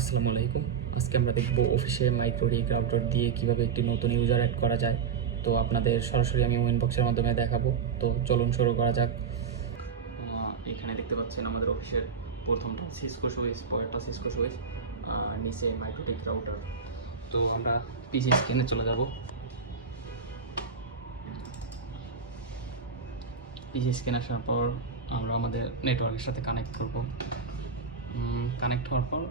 আসসালামু আলাইকুম। আজকে আমরা দেখব অফিসে মাইক্রোডিক রাউটার দিয়ে কিভাবে একটি নতুন ইউজার অ্যাড করা যায়। তো আপনাদের সরাসরি আমি ইনবক্সের মাধ্যমে দেখাবো। তো চলুন শুরু করা যাক। এখানে দেখতে পাচ্ছেন আমাদের অফিসের প্রথমটা সিসকো সুইচ, পরেরটা সিসকো সুইচ, নিচে মাইক্রোডিক রাউটার। তো আমরা পিসি স্ক্রিনে চলে যাব। পিসি স্ক্রিন আসার পর আমরা আমাদের নেটওয়ার্কের সাথে কানেক্ট করব। কানেক্ট হওয়ার পর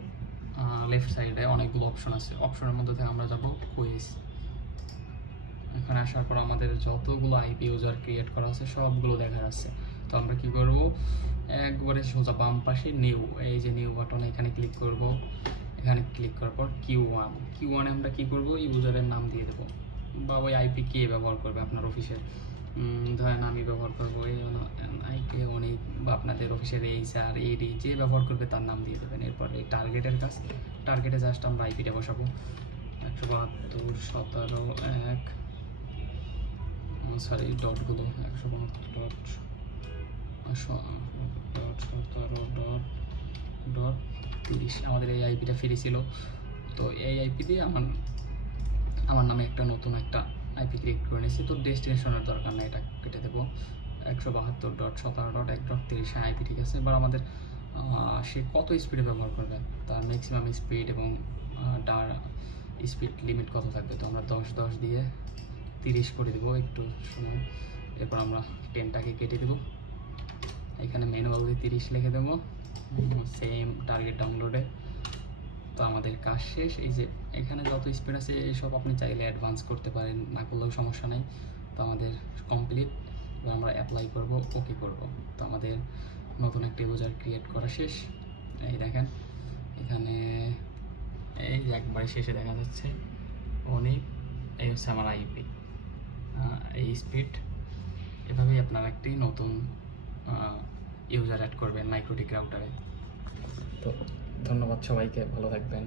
লেফট সাইডে অনেকগুলো অপশন আছে। অপশনের মধ্যে থেকে আমরা যাব কুইজ। এখানে আসার পর আমাদের যতগুলো আইপি ইউজার ক্রিয়েট করা আছে সবগুলো দেখা যাচ্ছে। তো আমরা কি করব, একবারে সোজা বাম পাশে নিউ, এই যে নিউ বাটন, এখানে ক্লিক করব। এখানে ক্লিক করার পর কিউ ওয়ানে আমরা কি করব, ইউজারের নাম দিয়ে দেবো বা ওই আইপি কে ব্যবহার করবে আপনার অফিসে। ধরেন আমি ব্যবহার করবো এই আইপি অনেক, বা আপনাদের অফিসের এইচআর এডি যে ব্যবহার করবে তার নাম দিয়ে দেবেন। এরপর এই টার্গেটের কাজ, টার্গেটে জাস্ট আমরা আইপিটা বসাবো 172.17.1, সরি ডটগুলো 172.17.30। আমাদের এই আইপিটা ফ্রি ছিল। তো এই আইপি দিয়ে আমার নামে নতুন একটা আইপি ক্রিয়েট করে নিয়েছি। তো ডেস্টিনেশনের দরকার নেই, এটা কেটে দেবো। 172.17.1.30 আইপি ঠিক আছে। এবার আমাদের সে কত স্পিডে ব্যবহার করবে, তার ম্যাক্সিমাম স্পিড এবং স্পিড লিমিট কত থাকবে। তো আমরা 10 দিয়ে 30 করে দেবো একটু সময়। এরপর আমরা 10টাকে কেটে দেবো, এখানে ম্যানুয়ালি 30 লিখে দেবো। সেম টার্গেট ডাউনলোডে। তো আমাদের কাজ শেষ। এই যে এখানে যত স্পিড আছে এইসব আপনি চাইলে অ্যাডভান্স করতে পারেন, না করলেও সমস্যা নেই। তো আমাদের কমপ্লিট। এবার আমরা অ্যাপ্লাই করব, ওকে করব। তো আমাদের নতুন একটা ইউজার ক্রিয়েট করা শেষ। এই দেখেন এখানে এই একবারে শেষে দেখা যাচ্ছে অনেক, এই হচ্ছে আমার আইপি, এই স্পিড। এভাবেই আপনারা একটি নতুন ইউজার অ্যাড করবেন মাইক্রোডিক রাউটারে। তো ধন্যবাদ সবাইকে, ভালো থাকবেন।